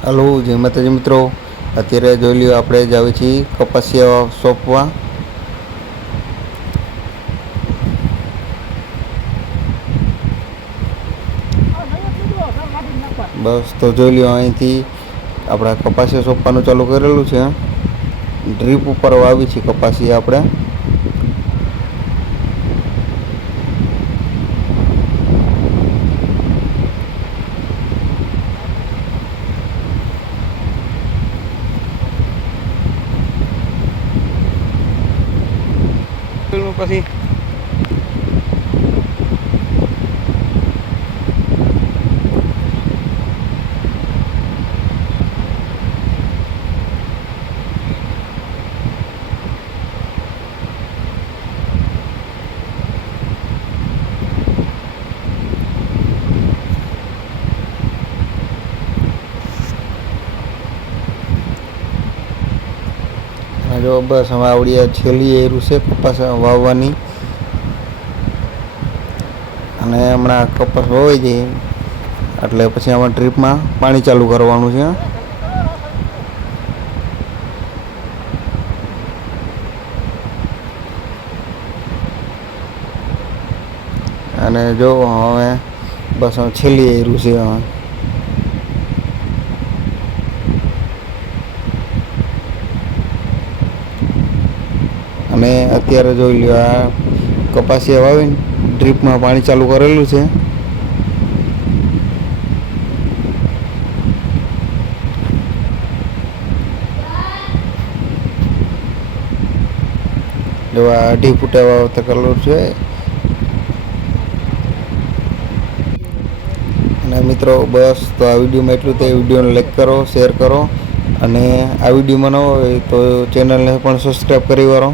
Hello, જય માતાજી મિત્રો. અત્યારે જોઈ લ્યો, આપણે જ આવી છીએ કપાસિયા સોંપવા બસ, તો જોઈ લ્યો, અહીંથી આપણા કપાસિયા સોંપવાનું ચાલુ કરેલું છે. ડ્રીપ ઉપર વાવી છે કપાસિયા આપણે. પછી જો, બસ હવે આવડી છેલ્લી એરું છે કપાસ વાવવાની. અને હમણાં કપાસ વવાઈ જાય એટલે પછી આમાં ટ્રીપમાં પાણી ચાલુ કરવાનું છે અને જો, હવે બસ છેલ્લી એરું છે હવે અને અત્યારે જોઈ લો આ કપાસિયા વાવીને ડ્રીપમાં પાણી ચાલુ કરેલું છે. એવા અઢી ફૂટે વાવતા કરેલું છે. અને મિત્રો, બસ તો આ વિડીયોમાં એટલું તે વિડીયોને લાઈક કરો શેર કરો. અને આ વિડીયોમાં ન હોય તો ચેનલને પણ સબસ્ક્રાઈબ કરી વાળો.